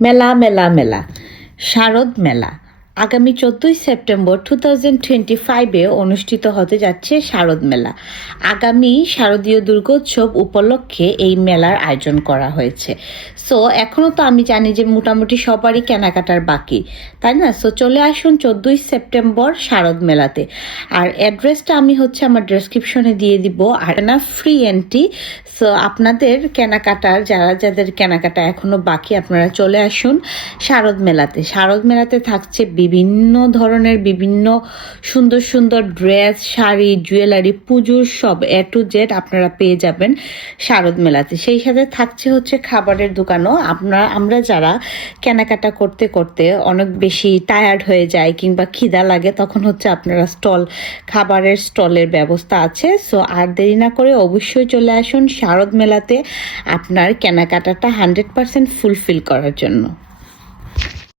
মেলা মেলা মেলা শারদ মেলা আগামী 14 সেপ্টেম্বর 2025 অনুষ্ঠিত হতে যাচ্ছে শারদ মেলা। আগামী শারদীয় দুর্গোৎসব উপলক্ষে এই মেলার আয়োজন করা হয়েছে। সো এখনও তো আমি জানি যে মোটামুটি সবারই কেনাকাটার বাকি, তাই না? সো চলে আসুন 14 সেপ্টেম্বর শারদ মেলাতে। আর অ্যাড্রেসটা আমি আমার ডেসক্রিপশনে দিয়ে দিব, আর না ফ্রি এন্ট্রি। সো আপনাদের কেনাকাটার যাদের কেনাকাটা এখনো বাকি, আপনারা চলে আসুন শারদ মেলাতে। শারদ মেলাতে থাকছে বিভিন্ন ধরনের বিভিন্ন সুন্দর সুন্দর ড্রেস, শাড়ি, জুয়েলারি, পুজোর সব A to Z আপনারা পেয়ে যাবেন শারদ মেলাতে। সেই সাথে থাকছে খাবারের দোকানও। আমরা যারা কেনাকাটা করতে করতে অনেক বেশি টায়ার্ড হয়ে যায় কিংবা খিদা লাগে, তখন আপনারা খাবারের স্টলের ব্যবস্থা আছে। সো আর দেরি না করে অবশ্যই চলে আসুন শারদ মেলাতে আপনার কেনাকাটাটা 100% ফুলফিল করার জন্য।